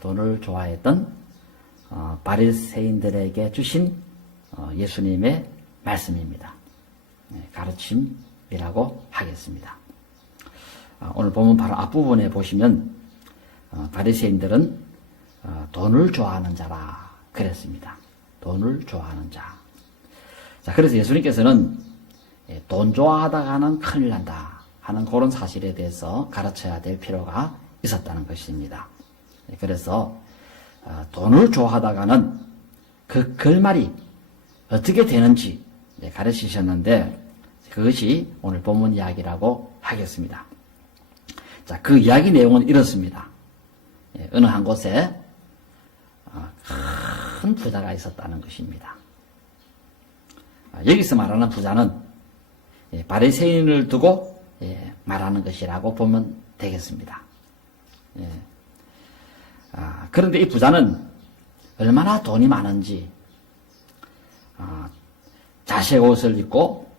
돈을 좋아했던 바리새인들에게 주신 예수님의 말씀입니다. 가르침이라고 하겠습니다. 오늘 보면 바로 앞부분에 보시면 바리새인들은 돈을 좋아하는 자라 그랬습니다. 돈을 좋아하는 자. 자, 그래서 예수님께서는 돈 좋아하다가는 큰일 난다 하는 그런 사실에 대해서 가르쳐야 될 필요가 있었다는 것입니다. 그래서 돈을 좋아하다가는 그 결말이 어떻게 되는지 가르치셨는데 그것이 오늘 본문 이야기라고 하겠습니다. 자, 그 이야기 내용은 이렇습니다. 어느 한 곳에 큰 부자가 있었다는 것입니다. 여기서 말하는 부자는 바리새인을 두고 말하는 것이라고 보면 되겠습니다. 그런데 이 부자는 얼마나 돈이 많은지 자색 옷을 입고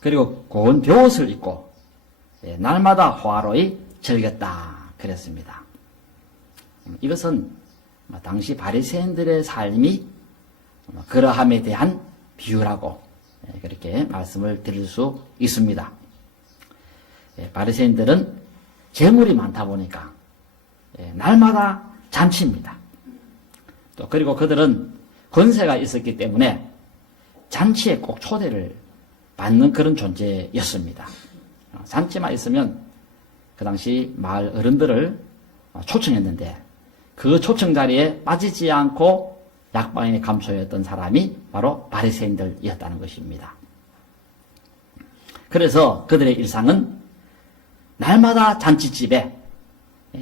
그리고 고운 벼옷을 입고 날마다 화로이 즐겼다 그랬습니다. 이것은 당시 바리새인들의 삶이 그러함에 대한 비유라고 그렇게 말씀을 드릴 수 있습니다. 바리새인들은 재물이 많다 보니까 날마다 잔치입니다. 또 그리고 그들은 권세가 있었기 때문에 잔치에 꼭 초대를 받는 그런 존재였습니다. 잔치만 있으면 그 당시 마을 어른들을 초청했는데 그 초청 자리에 빠지지 않고 약방에 감소했던 사람이 바로 바리새인들이었다는 것입니다. 그래서 그들의 일상은 날마다 잔치집에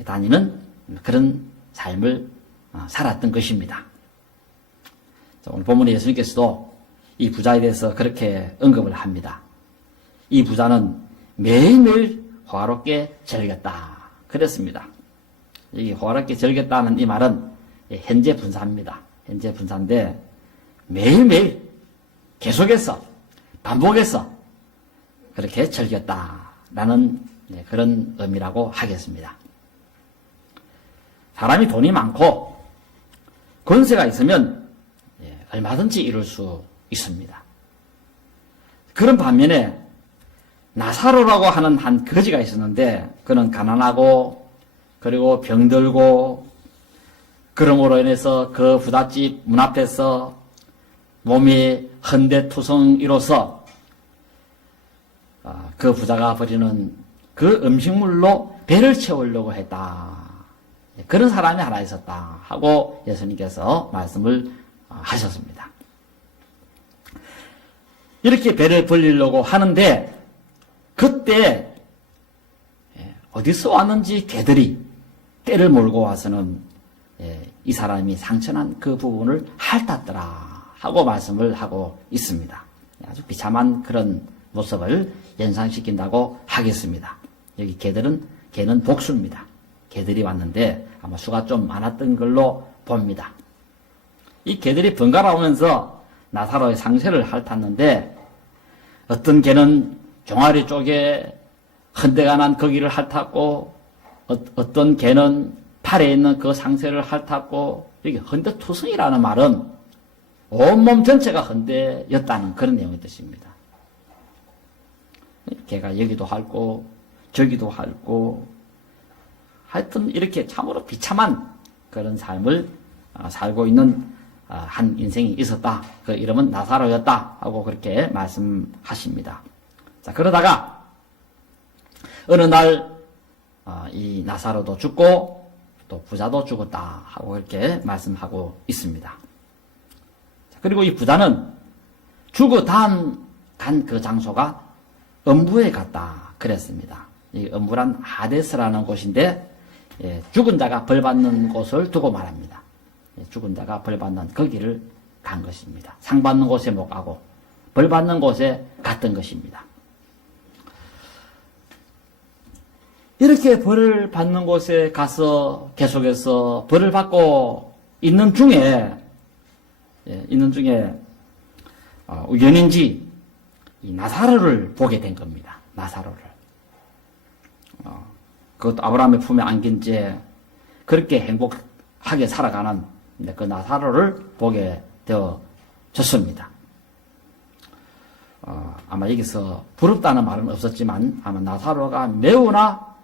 다니는 그런 삶을 살았던 것입니다. 오늘 본문에 예수님께서도 이 부자에 대해서 그렇게 언급을 합니다. 이 부자는 매일매일 화롭게 즐겼다 그랬습니다. 이 화롭게 즐겼다는 이 말은 현재 분사입니다. 현재 분사인데 매일매일 계속해서 반복해서 그렇게 즐겼다라는 그런 의미라고 하겠습니다. 사람이 돈이 많고 권세가 있으면 얼마든지 이룰 수 있습니다. 그런 반면에 나사로라고 하는 한 거지가 있었는데 그는 가난하고 그리고 병들고 그러므로 인해서 그 부잣집 문 앞에서 몸이 헌데투성이로서 그 부자가 버리는 그 음식물로 배를 채우려고 했다. 그런 사람이 하나 있었다 하고 예수님께서 말씀을 하셨습니다. 이렇게 배를 벌리려고 하는데 그때 어디서 왔는지 개들이 떼를 몰고 와서는 이 사람이 상처난 그 부분을 핥았더라 하고 말씀을 하고 있습니다. 아주 비참한 그런 모습을 연상시킨다고 하겠습니다. 여기 개는 복수입니다. 개들이 왔는데 아마 수가 좀 많았던 걸로 봅니다. 이 개들이 번갈아 오면서 나사로의 상처를 핥았는데 어떤 개는 종아리 쪽에 헌데가 난 거기를 핥았고 어떤 개는 팔에 있는 그 상처를 핥았고 여기 헌데투성이라는 말은 온몸 전체가 헌데였다는 그런 내용의 뜻입니다. 개가 여기도 핥고 저기도 핥고 하여튼 이렇게 참으로 비참한 그런 삶을 살고 있는 한 인생이 있었다. 그 이름은 나사로였다 하고 그렇게 말씀하십니다. 자, 그러다가 어느 날 이 나사로도 죽고 또 부자도 죽었다 하고 그렇게 말씀하고 있습니다. 자, 그리고 이 부자는 죽어 다음 간 그 장소가 음부에 갔다 그랬습니다. 이 음부란 하데스라는 곳인데 죽은 자가 벌받는 곳을 두고 말합니다. 죽은 자가 벌받는 거기를 간 것입니다. 상 받는 곳에 못 가고 벌받는 곳에 갔던 것입니다. 이렇게 벌을 받는 곳에 가서 계속해서 벌을 받고 있는 중에 우연인지 이 나사로를 보게 된 겁니다. 나사로를. 그것도 아브라함의 품에 안긴 채 그렇게 행복하게 살아가는 그 나사로를 보게 되어졌습니다. 아마 여기서 부럽다는 말은 없었지만 아마 나사로가 매우나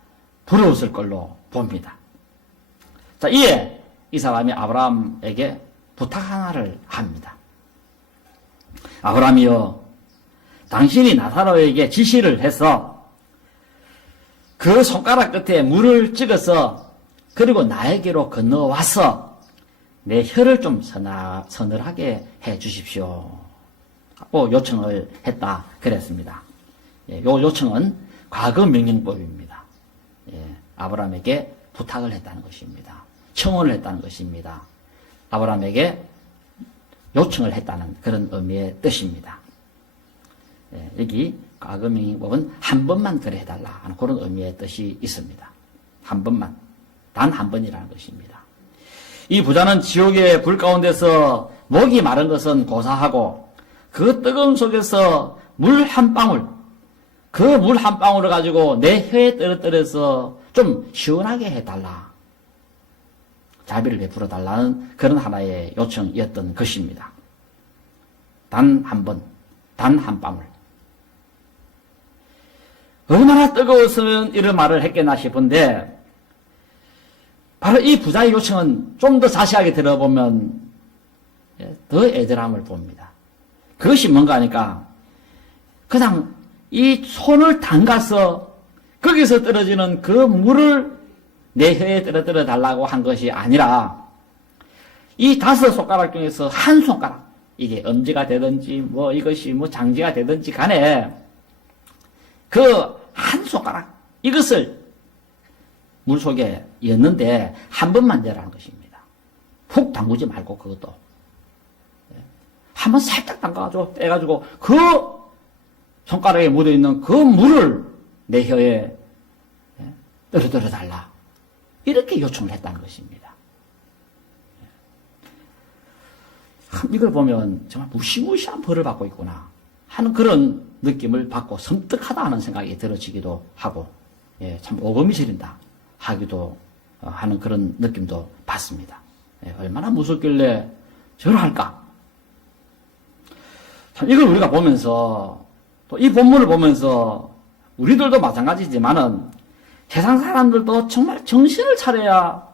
부러웠을 걸로 봅니다. 자, 이에 이 사람이 아브라함에게 부탁 하나를 합니다. 아브라함이여, 당신이 나사로에게 지시를 해서 그 손가락 끝에 물을 찍어서 그리고 나에게로 건너와서 내 혀를 좀 서늘하게 해 주십시오 하고 요청을 했다 그랬습니다. 요 요청은 과거 명령법입니다. 아브라함에게 부탁을 했다는 것입니다. 청원을 했다는 것입니다. 아브라함에게 요청을 했다는 그런 의미의 뜻입니다. 여기 과거 명령법은 한 번만 그래 해달라 하는 그런 의미의 뜻이 있습니다. 한 번만, 단 한 번이라는 것입니다. 이 부자는 지옥의 불 가운데서 목이 마른 것은 고사하고 그 뜨거움 속에서 물 한 방울, 그 물 한 방울을 가지고 내 혀에 떨어뜨려서 좀 시원하게 해달라, 자비를 베풀어 달라는 그런 하나의 요청이었던 것입니다. 단 한 번, 단 한 방울. 얼마나 뜨거웠으면 이런 말을 했겠나 싶은데, 바로 이 부자의 요청은 좀 더 자세하게 들어보면 더 애절함을 봅니다. 그것이 뭔가 하니까 그냥 이 손을 담가서 거기서 떨어지는 그 물을 내 혀에 떨어뜨려 달라고 한 것이 아니라 이 5손가락 중에서 한 손가락, 이게 엄지가 되든지 뭐 이것이 뭐 장지가 되든지 간에 그 한 손가락, 이것을 물 속에 였는데 한 번만 내라는 것입니다. 푹 담그지 말고 그것도 한번 살짝 담가가지고 떼가지고 그 손가락에 묻어있는 그 물을 내 혀에 떨어뜨려 달라, 이렇게 요청을 했다는 것입니다. 이걸 보면 정말 무시무시한 벌을 받고 있구나 하는 그런 느낌을 받고 섬뜩하다 하는 생각이 들어지기도 하고, 참 오금이 시린다 하기도 하는 그런 느낌도 받습니다. 얼마나 무섭길래 저럴까? 참 이걸 우리가 보면서, 또 이 본문을 보면서 우리들도 마찬가지지만은 세상 사람들도 정말 정신을 차려야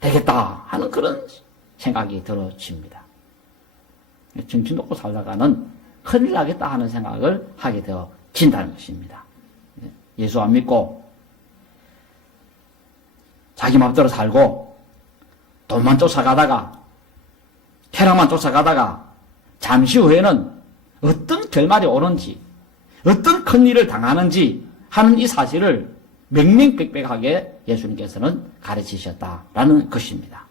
되겠다 하는 그런 생각이 들어집니다. 정신 놓고 살다가는 큰일 나겠다 하는 생각을 하게 되어진다는 것입니다. 예수 안 믿고 자기 맘대로 살고 돈만 쫓아가다가 쾌락만 쫓아가다가 잠시 후에는 어떤 결말이 오는지, 어떤 큰일을 당하는지 하는 이 사실을 명명백백하게 예수님께서는 가르치셨다라는 것입니다.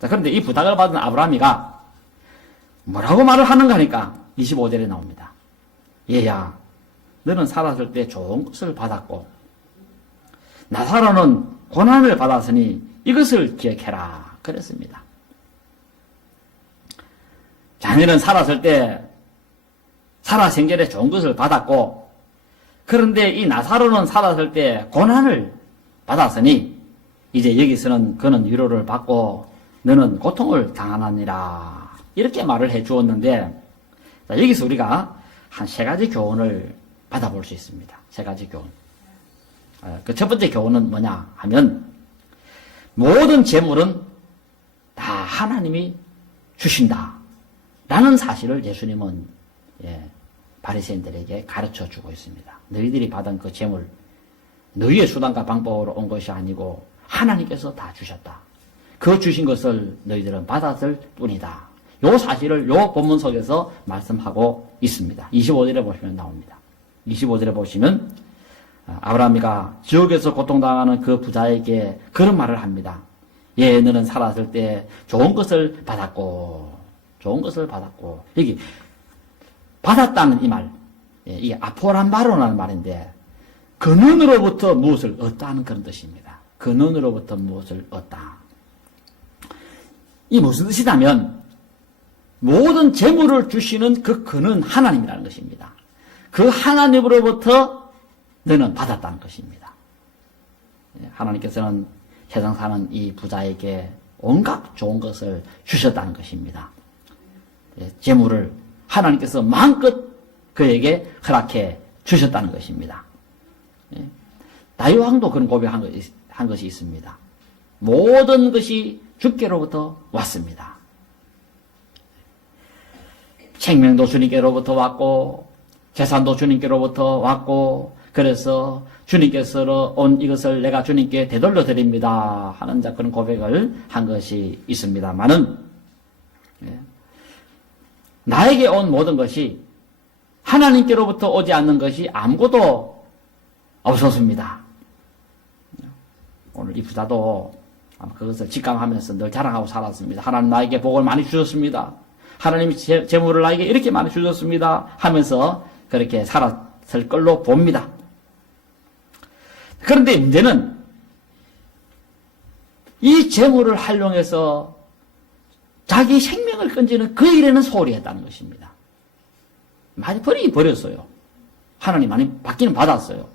자, 그런데 이 부탁을 받은 아브라함이가 뭐라고 말을 하는가 하니까 25절에 나옵니다. 얘야, 너는 살았을 때 좋은 것을 받았고 나사로는 고난을 받았으니 이것을 기억해라 그랬습니다. 자네는 살았을 때 살아생전에 좋은 것을 받았고, 그런데 이 나사로는 살았을 때 고난을 받았으니 이제 여기서는 그는 위로를 받고 너는 고통을 당하느니라, 이렇게 말을 해 주었는데, 여기서 우리가 한 3가지 교훈을 받아볼 수 있습니다. 3가지 교훈. 그 첫 번째 교훈은 뭐냐 하면, 모든 재물은 다 하나님이 주신다 라는 사실을 예수님은 바리새인들에게 가르쳐 주고 있습니다. 너희들이 받은 그 재물, 너희의 수단과 방법으로 온 것이 아니고 하나님께서 다 주셨다. 그 주신 것을 너희들은 받았을 뿐이다. 요 사실을 요 본문 속에서 말씀하고 있습니다. 25절에 보시면 나옵니다. 25절에 보시면 아브라함이가 지옥에서 고통당하는 그 부자에게 그런 말을 합니다. 예, 너는 살았을 때 좋은 것을 받았고, 좋은 것을 받았고, 여기 받았다는 이 말, 이게 아포란바로라는 말인데, 근원으로부터 무엇을 얻다는 그런 뜻입니다. 근원으로부터 무엇을 얻다. 이 무슨 뜻이냐면 모든 재물을 주시는 그 근원 하나님이라는 것입니다. 그 하나님으로부터 너는 받았다는 것입니다. 하나님께서는 세상 사는 이 부자에게 온갖 좋은 것을 주셨다는 것입니다. 재물을 하나님께서 마음껏 그에게 허락해 주셨다는 것입니다. 다윗왕도 그런 고백한 것이 있습니다. 모든 것이 주께로부터 왔습니다. 생명도 주님께로부터 왔고 재산도 주님께로부터 왔고 그래서 주님께서 온 이것을 내가 주님께 되돌려 드립니다 하는 그런 고백을 한 것이 있습니다만은 나에게 온 모든 것이 하나님께로부터 오지 않는 것이 아무것도 없었습니다. 오늘 이 부자도 아마 그것을 직감하면서 늘 자랑하고 살았습니다. 하나님 나에게 복을 많이 주셨습니다. 하나님이 재물을 나에게 이렇게 많이 주셨습니다 하면서 그렇게 살았을 걸로 봅니다. 그런데 문제는 이 재물을 활용해서 자기 생명을 건지는 그 일에는 소홀히 했다는 것입니다. 많이 버리긴 버렸어요. 하나님 많이 받기는 받았어요.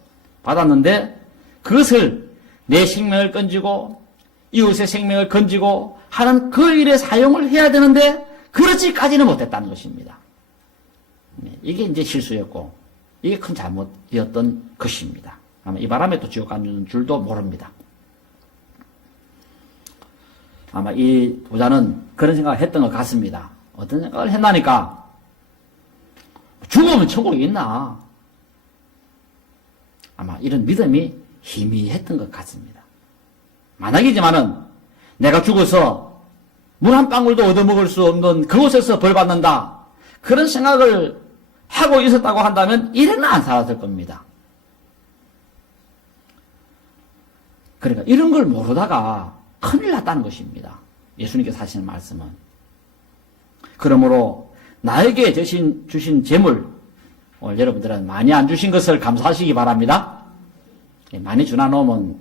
받았는데 그것을 내 생명을 건지고 이웃의 생명을 건지고 하는 그 일에 사용을 해야 되는데 그렇지까지는 못했다는 것입니다. 이게 이제 실수였고 이게 큰 잘못이었던 것입니다. 아마 이 바람에 또 지옥 가는 줄도 모릅니다. 아마 이 부자는 그런 생각을 했던 것 같습니다. 어떤 생각을 했나니까 죽으면 천국이 있나? 아마 이런 믿음이 희미했던 것 같습니다. 만약이지만은 내가 죽어서 물 한 방울도 얻어먹을 수 없는 그곳에서 벌 받는다. 그런 생각을 하고 있었다고 한다면 이래는 안 살았을 겁니다. 그러니까 이런 걸 모르다가 큰일 났다는 것입니다. 예수님께서 하시는 말씀은. 그러므로 나에게 주신 재물, 오늘 여러분들은 많이 안 주신 것을 감사하시기 바랍니다. 많이 주나 놓으면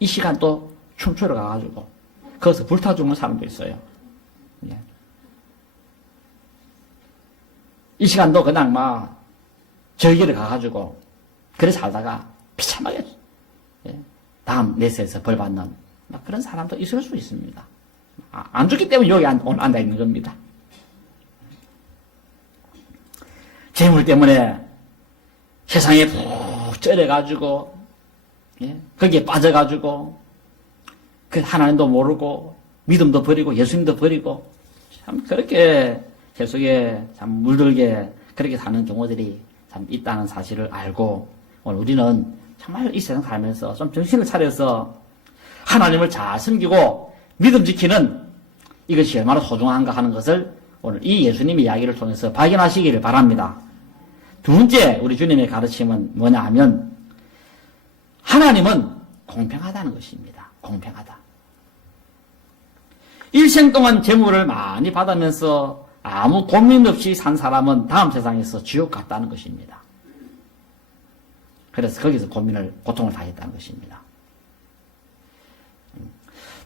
이 시간 또 춤추러 가가지고 거기서 불타 죽는 사람도 있어요. 이 시간도 그냥 막 저기를 가가지고 그래 살다가 비참하게 다음 내세에서 벌 받는 그런 사람도 있을 수 있습니다. 안 죽기 때문에 여기 오늘 앉아 있는 겁니다. 재물 때문에 세상에 푹 쩔어가지고 거기에 빠져가지고 그 하나님도 모르고 믿음도 버리고 예수님도 버리고 참 그렇게 세속에 참 물들게 그렇게 사는 경우들이 참 있다는 사실을 알고 오늘 우리는 정말 이 세상 살면서 좀 정신을 차려서 하나님을 잘 섬기고 믿음 지키는 이것이 얼마나 소중한가 하는 것을 오늘 이 예수님의 이야기를 통해서 발견하시기를 바랍니다. 두 번째 우리 주님의 가르침은 뭐냐 하면 하나님은 공평하다는 것입니다. 공평하다. 일생 동안 재물을 많이 받으면서 아무 고민 없이 산 사람은 다음 세상에서 지옥 갔다는 것입니다. 그래서 거기서 고통을 당했다는 것입니다.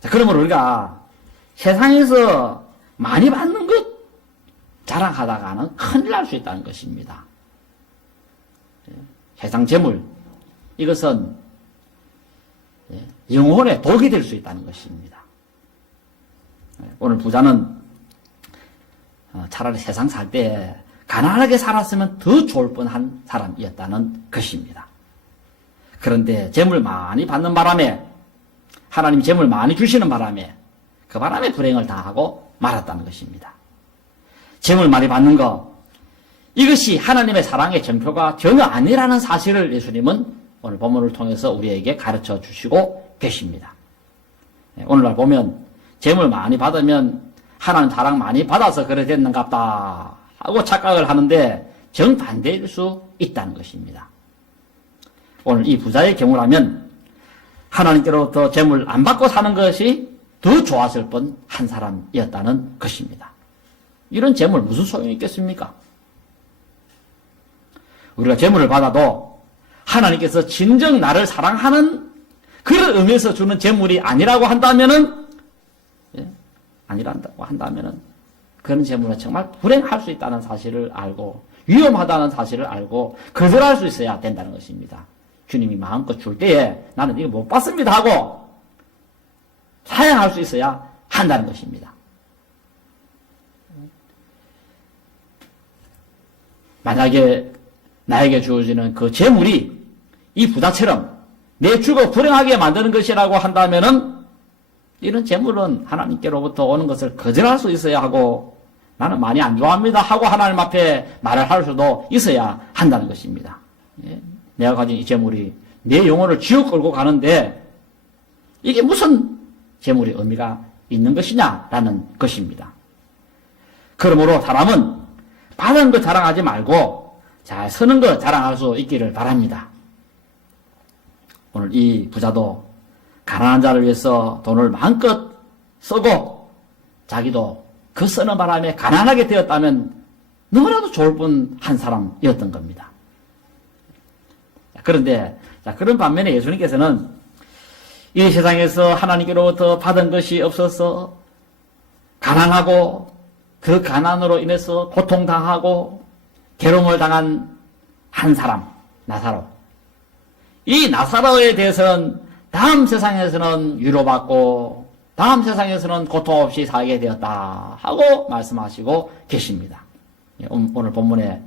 자, 그러므로 우리가 세상에서 많이 받는 것 자랑하다가는 큰일 날 수 있다는 것입니다. 세상 재물, 이것은 영혼에 독이 될 수 있다는 것입니다. 오늘 부자는 차라리 세상 살 때 가난하게 살았으면 더 좋을 뻔한 사람이었다는 것입니다. 그런데 재물 많이 받는 바람에 하나님 재물 많이 주시는 바람에 그 바람에 불행을 당하고 말았다는 것입니다. 재물 많이 받는 것 이것이 하나님의 사랑의 전표가 전혀 아니라는 사실을 예수님은 오늘 본문을 통해서 우리에게 가르쳐 주시고 계십니다. 오늘날 보면 재물 많이 받으면 하나님 사랑 많이 받아서 그래 됐는갑다 하고 착각을 하는데 정반대일 수 있다는 것입니다. 오늘 이 부자의 경우라면 하나님께로부터 재물 안 받고 사는 것이 더 좋았을 뻔한 사람이었다는 것입니다. 이런 재물 무슨 소용이 있겠습니까? 우리가 재물을 받아도 하나님께서 진정 나를 사랑하는 그런 의미에서 주는 재물이 아니라고 한다면은 아니란다고 한다면은 그런 재물은 정말 불행할 수 있다는 사실을 알고 위험하다는 사실을 알고 거절할 수 있어야 된다는 것입니다. 주님이 마음껏 줄 때에 나는 이거 못 받습니다 하고 사양할 수 있어야 한다는 것입니다. 만약에 나에게 주어지는 그 재물이 이 부자처럼 내 주고 불행하게 만드는 것이라고 한다면은 이런 재물은 하나님께로부터 오는 것을 거절할 수 있어야 하고 나는 많이 안 좋아합니다 하고 하나님 앞에 말을 할 수도 있어야 한다는 것입니다. 내가 가진 이 재물이 내 영혼을 지옥 끌고 가는데 이게 무슨 재물의 의미가 있는 것이냐라는 것입니다. 그러므로 사람은 받은 것 자랑하지 말고 잘 쓰는 것 자랑할 수 있기를 바랍니다. 오늘 이 부자도 가난한 자를 위해서 돈을 마음껏 쓰고 자기도 그 쓰는 바람에 가난하게 되었다면 너무나도 좋을 분 한 사람이었던 겁니다. 그런데 그런 반면에 예수님께서는 이 세상에서 하나님께로부터 받은 것이 없어서 가난하고 그 가난으로 인해서 고통당하고 괴로움을 당한 한 사람, 나사로. 이 나사로에 대해서는 다음 세상에서는 위로받고 다음 세상에서는 고통 없이 살게 되었다 하고 말씀하시고 계십니다. 오늘 본문에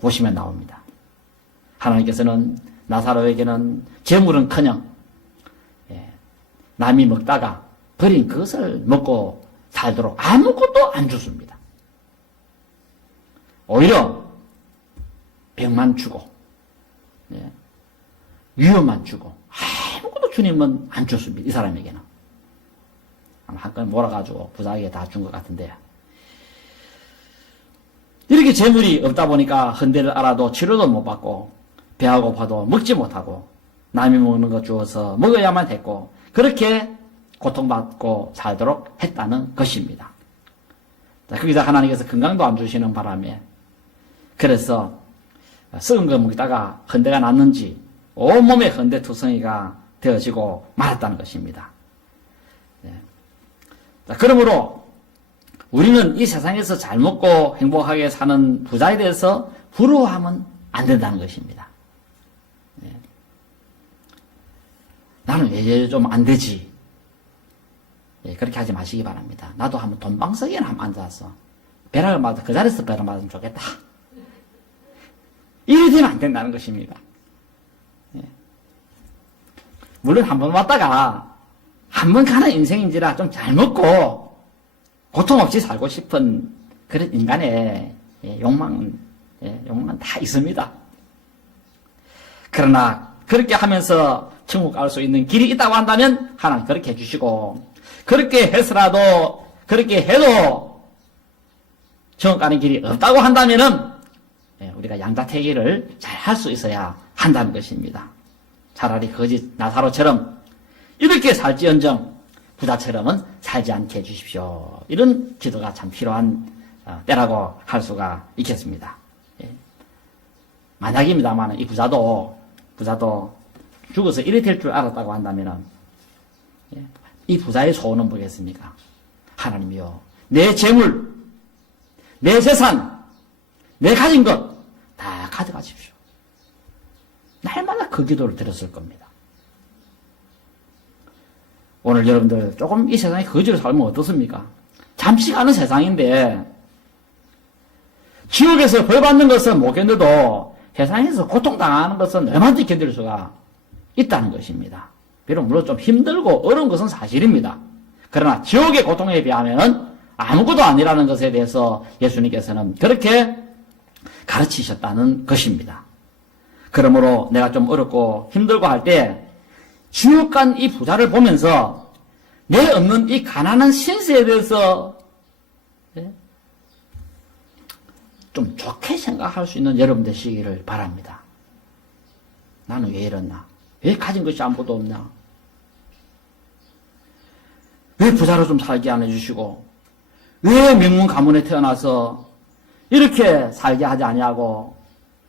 보시면 나옵니다. 하나님께서는 나사로에게는 재물은커녕 남이 먹다가 버린 그것을 먹고 살도록 아무것도 안 줬습니다. 오히려 병만 주고 위험만 주고 아무것도 주님은 안 줬습니다. 이 사람에게는. 한 건 몰아가지고 부자에게 다 준 것 같은데 이렇게 재물이 없다 보니까 헌데를 알아도 치료도 못 받고 배가 고파도 먹지 못하고 남이 먹는 거 주어서 먹어야만 했고 그렇게 고통받고 살도록 했다는 것입니다. 거기다 하나님께서 건강도 안 주시는 바람에 그래서 썩은 거 먹다가 헌데가 났는지 온몸에 헌데투성이가 되어지고 말았다는 것입니다. 그러므로 우리는 이 세상에서 잘 먹고 행복하게 사는 부자에 대해서 부러워하면 안 된다는 것입니다. 나는 왜 좀 안 되지? 그렇게 하지 마시기 바랍니다. 나도 한번 돈방석에 한번 앉아서 벼락을 맞아 그 자리에서 벼락 맞으면 좋겠다. 이래 되면 안 된다는 것입니다. 물론 한 번 왔다가 한 번 가는 인생인지라 좀 잘 먹고 고통 없이 살고 싶은 그런 인간의 욕망은 다 있습니다. 그러나 그렇게 하면서 천국 갈 수 있는 길이 있다고 한다면 하나님 그렇게 해주시고 그렇게 해서라도 그렇게 해도 천국 가는 길이 없다고 한다면은 우리가 양자택일을 잘 할 수 있어야 한다는 것입니다. 차라리 거짓 나사로처럼 이렇게 살지언정 부자처럼은 살지 않게 해주십시오. 이런 기도가 참 필요한 때라고 할 수가 있겠습니다. 만약입니다만 이 부자도 죽어서 이래 될 줄 알았다고 한다면 이 부자의 소원은 뭐겠습니까? 하나님이여 내 재물, 내 재산, 내 가진 것 다 가져가십시오. 날마다 그 기도를 드렸을 겁니다. 오늘 여러분들 조금 이 세상에 거지로 살면 어떻습니까? 잠시 가는 세상인데 지옥에서 벌 받는 것은 못 견뎌도 세상에서 고통당하는 것은 얼마든지 견딜 수가 있다는 것입니다. 비록 물론 좀 힘들고 어려운 것은 사실입니다. 그러나 지옥의 고통에 비하면 아무것도 아니라는 것에 대해서 예수님께서는 그렇게 가르치셨다는 것입니다. 그러므로 내가 좀 어렵고 힘들고 할 때 지옥 간 이 부자를 보면서 내 없는 이 가난한 신세에 대해서 좀 좋게 생각할 수 있는 여러분 되시기를 바랍니다. 나는 왜 이랬나? 왜 가진 것이 아무것도 없나? 왜 부자로 좀 살게 안 해주시고 왜 명문 가문에 태어나서 이렇게 살게 하지 아니하고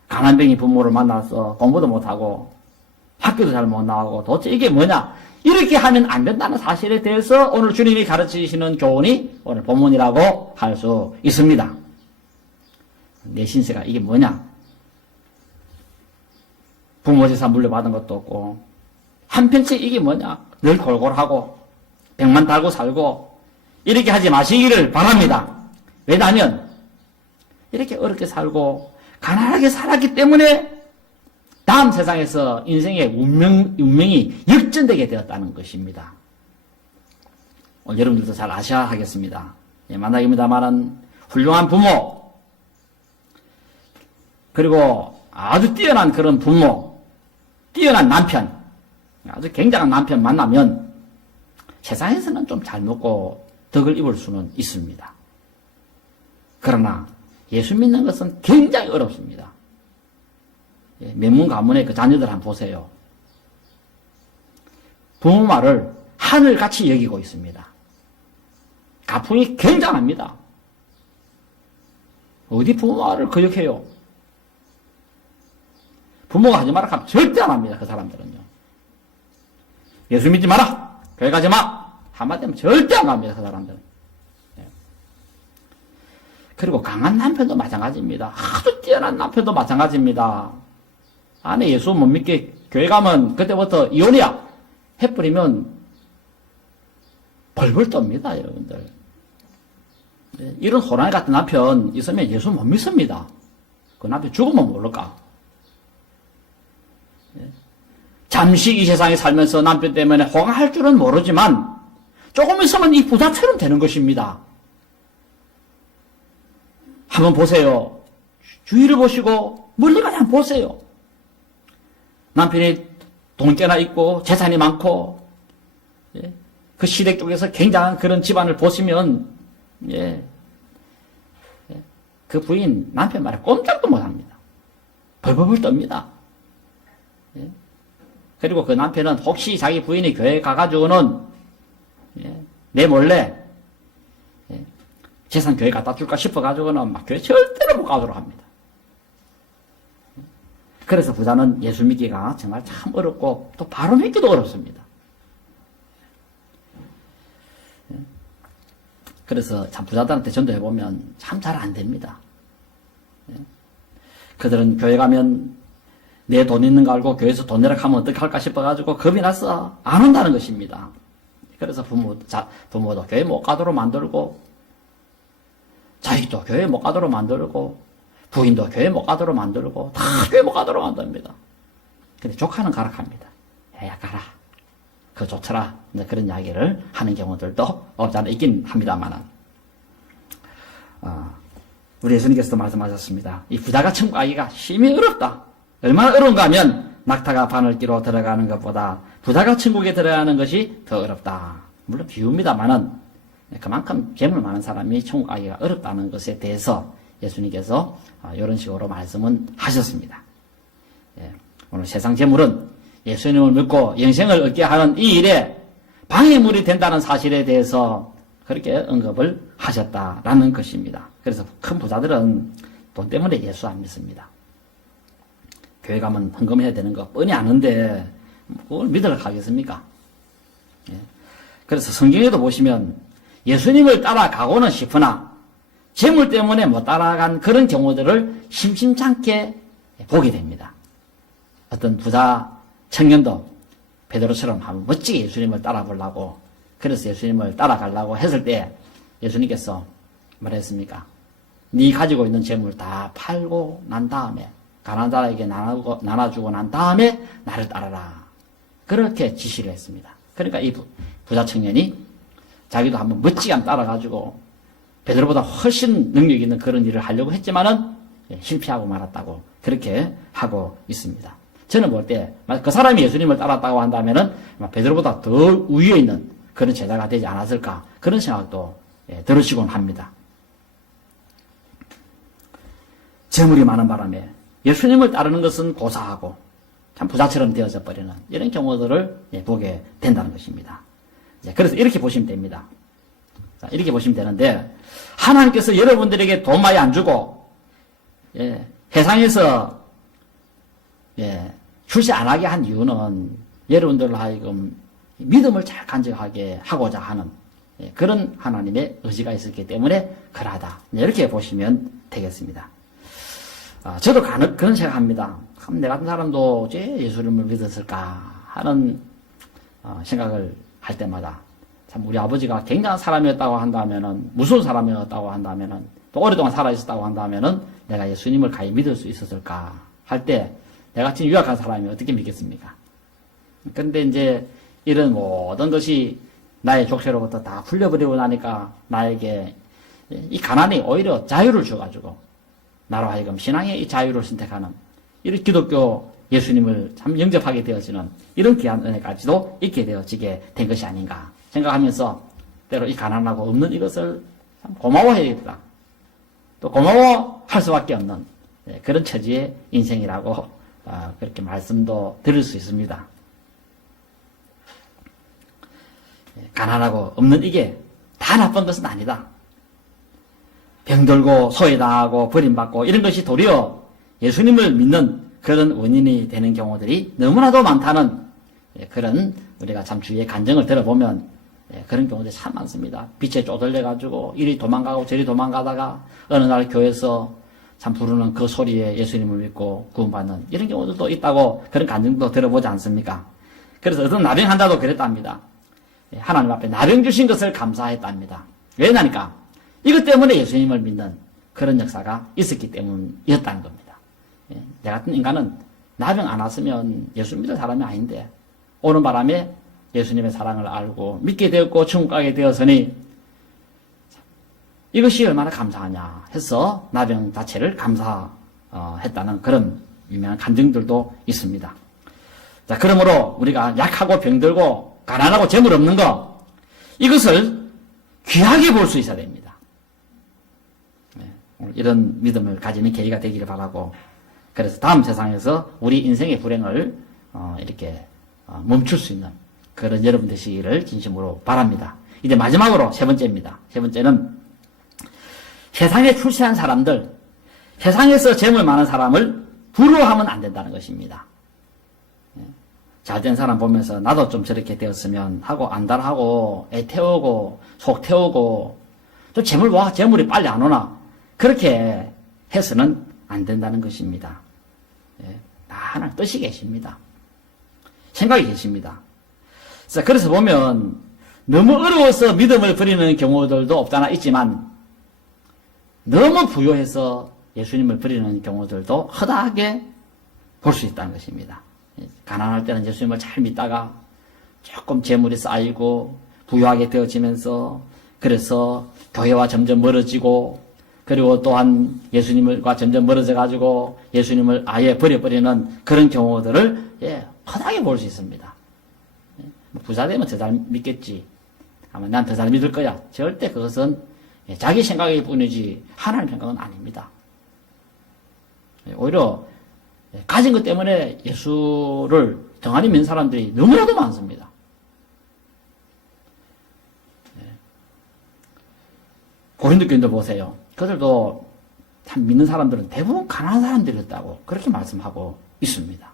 가난뱅이 부모를 만나서 공부도 못하고 학교도 잘 못 나가고 도대체 이게 뭐냐? 이렇게 하면 안 된다는 사실에 대해서 오늘 주님이 가르치시는 교훈이 오늘 본문이라고 할 수 있습니다. 내 신세가 이게 뭐냐? 부모 재산 물려받은 것도 없고 한편씩 이게 뭐냐? 늘 골골하고 백만 달고 살고 이렇게 하지 마시기를 바랍니다. 왜냐하면 이렇게 어렵게 살고 가난하게 살았기 때문에 다음 세상에서 인생의 운명이 역전되게 되었다는 것입니다. 오늘 여러분들도 잘 아셔야 하겠습니다. 만나기입니다만은 훌륭한 부모, 그리고 아주 뛰어난 그런 부모, 뛰어난 남편, 아주 굉장한 남편 만나면 세상에서는 좀 잘 먹고 덕을 입을 수는 있습니다. 그러나 예수 믿는 것은 굉장히 어렵습니다. 명문 가문의 그 자녀들 한번 보세요. 부모 말을 하늘같이 여기고 있습니다. 가풍이 굉장합니다. 어디 부모 말을 거역해요? 부모가 하지 마라 하면 절대 안 합니다. 그 사람들은요. 예수 믿지 마라. 교회 가지 마. 한마디 하면 절대 안 합니다. 그 사람들은. 그리고 강한 남편도 마찬가지입니다. 아주 뛰어난 남편도 마찬가지입니다. 아내 예수 못 믿게 교회 가면 그때부터 이혼이야 해버리면 벌벌 떱니다. 여러분들. 이런 호랑이 같은 남편 있으면 예수 못 믿습니다. 그 남편 죽으면 모를까. 잠시 이 세상에 살면서 남편 때문에 호강할 줄은 모르지만 조금 있으면 이 부자처럼 되는 것입니다. 한번 보세요. 주위를 보시고 멀리까지 한번 보세요. 남편이 돈 꽤나 있고 재산이 많고 그 시댁 쪽에서 굉장한 그런 집안을 보시면 그 부인 남편 말에 꼼짝도 못합니다. 벌벌벌 떱니다. 그리고 그 남편은 혹시 자기 부인이 교회에 가가지고는 내 몰래 재산 교회 갖다 줄까 싶어가지고는 막 교회 절대로 못 가도록 합니다. 그래서 부자는 예수 믿기가 정말 참 어렵고 또 바로 믿기도 어렵습니다. 그래서 참 부자들한테 전도해보면 참 잘 안 됩니다. 그들은 교회 가면 내 돈 있는 거 알고 교회에서 돈 내라 하면 어떻게 할까 싶어가지고 겁이 나서 안 온다는 것입니다. 그래서 부모도 교회 못 가도록 만들고 자식도 교회 못 가도록 만들고 부인도 교회 못 가도록 만들고 다 교회 못 가도록 만듭니다. 근데 조카는 가라 합니다. 야 가라. 그거 좋더라. 그런 이야기를 하는 경우들도 없지 않아 있긴 합니다만은 우리 예수님께서도 말씀하셨습니다. 이 부자가 천국 가기가 심히 어렵다. 얼마나 어려운가 하면 낙타가 바늘기로 들어가는 것보다 부자가 천국에 들어가는 것이 더 어렵다. 물론 비유입니다만은 그만큼 재물 많은 사람이 천국 가기가 어렵다는 것에 대해서 예수님께서 이런 식으로 말씀은 하셨습니다. 오늘 세상 재물은 예수님을 믿고 영생을 얻게 하는 이 일에 방해물이 된다는 사실에 대해서 그렇게 언급을 하셨다라는 것입니다. 그래서 큰 부자들은 돈 때문에 예수 안 믿습니다. 교회 가면 헌금해야 되는 거 뻔히 아는데 그걸 믿으러 가겠습니까? 그래서 성경에도 보시면 예수님을 따라가고는 싶으나 재물 때문에 못 따라간 그런 경우들을 심심찮게 보게 됩니다. 어떤 부자 청년도 베드로처럼 한번 멋지게 예수님을 따라보려고 그래서 예수님을 따라가려고 했을 때 예수님께서 말했습니까? 네 가지고 있는 재물 다 팔고 난 다음에 가난한 자에게 나눠주고 난 다음에 나를 따라라. 그렇게 지시를 했습니다. 그러니까 이 부자 청년이 자기도 한번 멋지게 한번 따라가지고 베드로보다 훨씬 능력 있는 그런 일을 하려고 했지만은 실패하고 말았다고 그렇게 하고 있습니다. 저는 볼 때 그 사람이 예수님을 따랐다고 한다면은 베드로보다 더 우위에 있는 그런 제자가 되지 않았을까 그런 생각도 들으시곤 합니다. 재물이 많은 바람에 예수님을 따르는 것은 고사하고 참 부자처럼 되어져 버리는 이런 경우들을 보게 된다는 것입니다. 그래서 이렇게 보시면 됩니다. 이렇게 보시면 되는데 하나님께서 여러분들에게 돈 많이 안 주고 세상에서 출세 안 하게 한 이유는 여러분들로 하여금 믿음을 잘 간직하게 하고자 하는 그런 하나님의 의지가 있었기 때문에 그러하다. 이렇게 보시면 되겠습니다. 저도 그런 생각합니다. 내 같은 사람도 어째 예수님을 믿었을까 하는 생각을 할 때마다 참 우리 아버지가 굉장한 사람이었다고 한다면은, 무서운 사람이었다고 한다면은, 또 오랫동안 살아있었다고 한다면은 내가 예수님을 가히 믿을 수 있었을까 할 때 내가 같이 유약한 사람이 어떻게 믿겠습니까? 근데 이제 이런 모든 것이 나의 족쇄로부터 다 풀려버리고 나니까 나에게 이 가난이 오히려 자유를 줘가지고 나로 하여금 신앙의 이 자유를 선택하는 이런 기독교 예수님을 참 영접하게 되어지는 이런 귀한 은혜까지도 있게 되어지게 된 것이 아닌가 생각하면서 때로 이 가난하고 없는 이것을 참 고마워해야겠다. 또 고마워할 수밖에 없는 그런 처지의 인생이라고 그렇게 말씀도 드릴 수 있습니다. 가난하고 없는 이게 다 나쁜 것은 아니다. 병들고 소외당하고 버림받고 이런 것이 도리어 예수님을 믿는 그런 원인이 되는 경우들이 너무나도 많다는 그런 우리가 참 주위의 간증을 들어보면 그런 경우들이 참 많습니다. 빛에 쪼들려가지고 이리 도망가고 저리 도망가다가 어느 날 교회에서 참 부르는 그 소리에 예수님을 믿고 구원받는 이런 경우들도 있다고 그런 간증도 들어보지 않습니까? 그래서 어떤 나병 환자도 그랬답니다. 하나님 앞에 나병 주신 것을 감사했답니다. 왜냐니까 이것 때문에 예수님을 믿는 그런 역사가 있었기 때문이었다는 겁니다. 내 같은 인간은 나병 안 왔으면 예수 믿을 사람이 아닌데 오는 바람에 예수님의 사랑을 알고 믿게 되었고 천국 가게 되었으니 이것이 얼마나 감사하냐 해서 나병 자체를 감사했다는 그런 유명한 간증들도 있습니다. 자, 그러므로 우리가 약하고 병들고 가난하고 재물 없는 거 이것을 귀하게 볼 수 있어야 됩니다. 오늘 이런 믿음을 가지는 계기가 되기를 바라고 그래서 다음 세상에서 우리 인생의 불행을 이렇게 멈출 수 있는 그런 여러분 되시기를 진심으로 바랍니다. 이제 마지막으로 세 번째입니다. 세 번째는 세상에 출세한 사람들, 세상에서 재물 많은 사람을 부러워하면 안 된다는 것입니다. 잘된 사람 보면서 나도 좀 저렇게 되었으면 하고 안달하고 애 태우고 속 태우고 좀 재물이 빨리 안 오나 그렇게 해서는 안 된다는 것입니다. 다 하나님 뜻이 계십니다. 생각이 계십니다. 그래서 보면 너무 어려워서 믿음을 버리는 경우들도 없잖아 있지만 너무 부유해서 예수님을 버리는 경우들도 허다하게 볼 수 있다는 것입니다. 가난할 때는 예수님을 잘 믿다가 조금 재물이 쌓이고 부유하게 되어지면서 그래서 교회와 점점 멀어지고 그리고 또한 예수님과 점점 멀어져 가지고 예수님을 아예 버려버리는 그런 경우들을 허다하게 볼 수 있습니다. 부자 되면 더 잘 믿겠지. 아마 난 더 잘 믿을 거야. 절대 그것은 자기 생각일 뿐이지 하나님 생각은 아닙니다. 오히려 가진 것 때문에 예수를 정한이 믿는 사람들이 너무나도 많습니다. 고린도 교인들 보세요. 그들도 참 믿는 사람들은 대부분 가난한 사람들이었다고 그렇게 말씀하고 있습니다.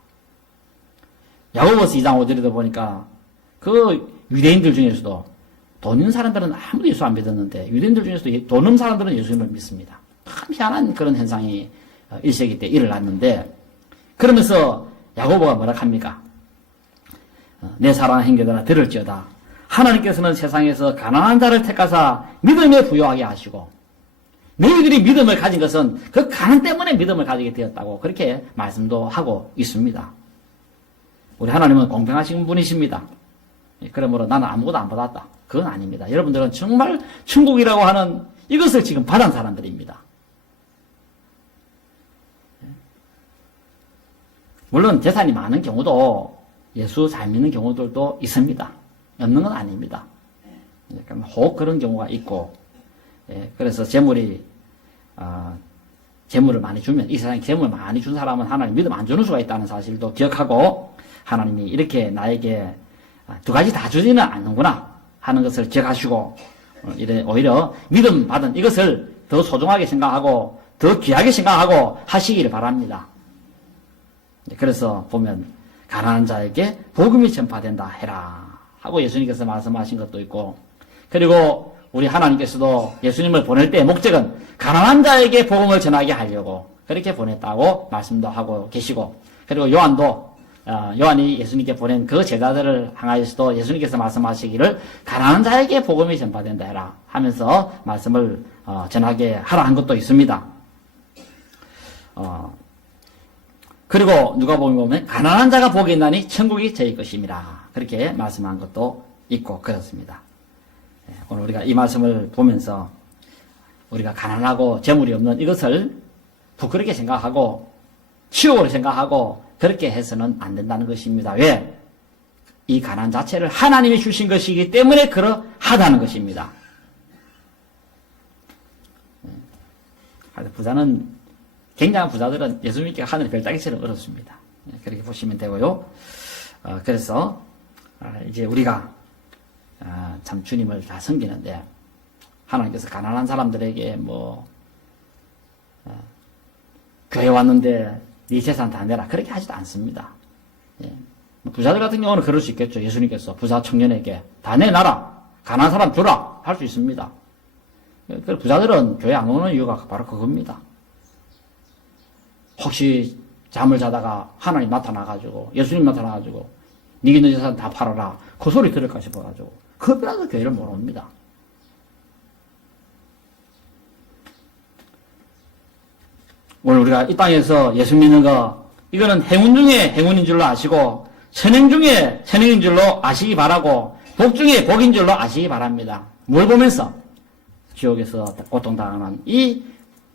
야고보서 2장 5절에도 보니까 그 유대인들 중에서도 돈 있는 사람들은 아무도 예수 안 믿었는데 유대인들 중에서도 돈 없는 사람들은 예수님을 믿습니다. 참 희한한 그런 현상이 1세기 때 일어났는데 그러면서 야고보가 뭐라 합니까? 내 사랑하는 형제들아 들을지어다. 하나님께서는 세상에서 가난한 자를 택하사 믿음에 부여하게 하시고 너희들이 믿음을 가진 것은 그 가난 때문에 믿음을 가지게 되었다고 그렇게 말씀도 하고 있습니다. 우리 하나님은 공평하신 분이십니다. 그러므로 나는 아무것도 안 받았다. 그건 아닙니다. 여러분들은 정말 천국이라고 하는 이것을 지금 받은 사람들입니다. 물론 재산이 많은 경우도 예수 잘 믿는 경우들도 있습니다. 없는 건 아닙니다. 혹 그런 경우가 있고 그래서 재물을 많이 주면 이 세상에 재물을 많이 준 사람은 하나님 믿음 안 주는 수가 있다는 사실도 기억하고 하나님이 이렇게 나에게 두 가지 다 주지는 않는구나 하는 것을 기억하시고 오히려 믿음 받은 이것을 더 소중하게 생각하고 더 귀하게 생각하고 하시기를 바랍니다. 그래서 보면 가난한 자에게 복음이 전파된다 해라 하고 예수님께서 말씀하신 것도 있고 그리고 우리 하나님께서도 예수님을 보낼 때의 목적은 가난한 자에게 복음을 전하게 하려고 그렇게 보냈다고 말씀도 하고 계시고 그리고 요한도 요한이 예수님께 보낸 그 제자들을 향하여서도 예수님께서 말씀하시기를 가난한 자에게 복음이 전파된다 해라 하면서 말씀을 전하게 하라 한 것도 있습니다. 그리고 누가복음에 보면 가난한 자가 복이 있나니 천국이 저희 것입니다. 그렇게 말씀한 것도 있고 그렇습니다. 오늘 우리가 이 말씀을 보면서 우리가 가난하고 재물이 없는 이것을 부끄럽게 생각하고 치욕으로 생각하고 그렇게 해서는 안 된다는 것입니다. 왜? 이 가난 자체를 하나님이 주신 것이기 때문에 그러하다는 것입니다. 부자는 굉장한 부자들은 예수 믿기가 하늘의 별따기처럼 어렵습니다. 그렇게 보시면 되고요. 그래서 이제 우리가 참 주님을 다 섬기는데 하나님께서 가난한 사람들에게 교회 왔는데 네 재산 다 내라 그렇게 하지도 않습니다. 부자들 같은 경우는 그럴 수 있겠죠. 예수님께서 부자 청년에게 다 내놔라 가난한 사람 주라 할 수 있습니다. 부자들은 교회 안 오는 이유가 바로 그겁니다. 혹시 잠을 자다가 하나님 나타나가지고 예수님 나타나가지고 네게 있는 재산 다 팔아라 그 소리 들을까 싶어가지고 급이라도 교회를 못 옵니다. 오늘 우리가 이 땅에서 예수 믿는 거 이거는 행운 중에 행운인 줄로 아시고 선행 중에 선행인 줄로 아시기 바라고 복 중에 복인 줄로 아시기 바랍니다. 뭘 보면서? 지옥에서 고통당하는 이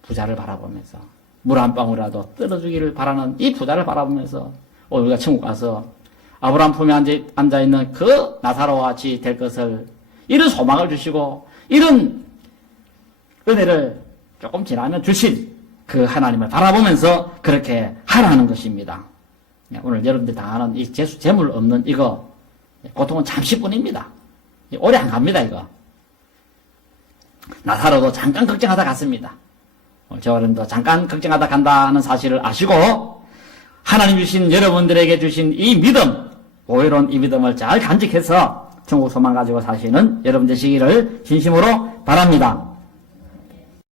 부자를 바라보면서 물 한 방울이라도 떨어주기를 바라는 이 부자를 바라보면서 오늘 우리가 천국 가서 아브라함 품에 앉아있는 그 나사로와 같이 될 것을 이런 소망을 주시고 이런 은혜를 조금 지나면 주신 그 하나님을 바라보면서 그렇게 하라는 것입니다. 오늘 여러분들이 당하는 이 재물 없는 이거 고통은 잠시뿐입니다. 오래 안 갑니다 이거. 나사로도 잠깐 걱정하다 갔습니다. 저와 여러분도 잠깐 걱정하다 간다는 사실을 아시고 하나님 주신 여러분들에게 주신 이 믿음 오해로운 이 믿음을 잘 간직해서 천국 소망 가지고 사시는 여러분 되시기를 진심으로 바랍니다.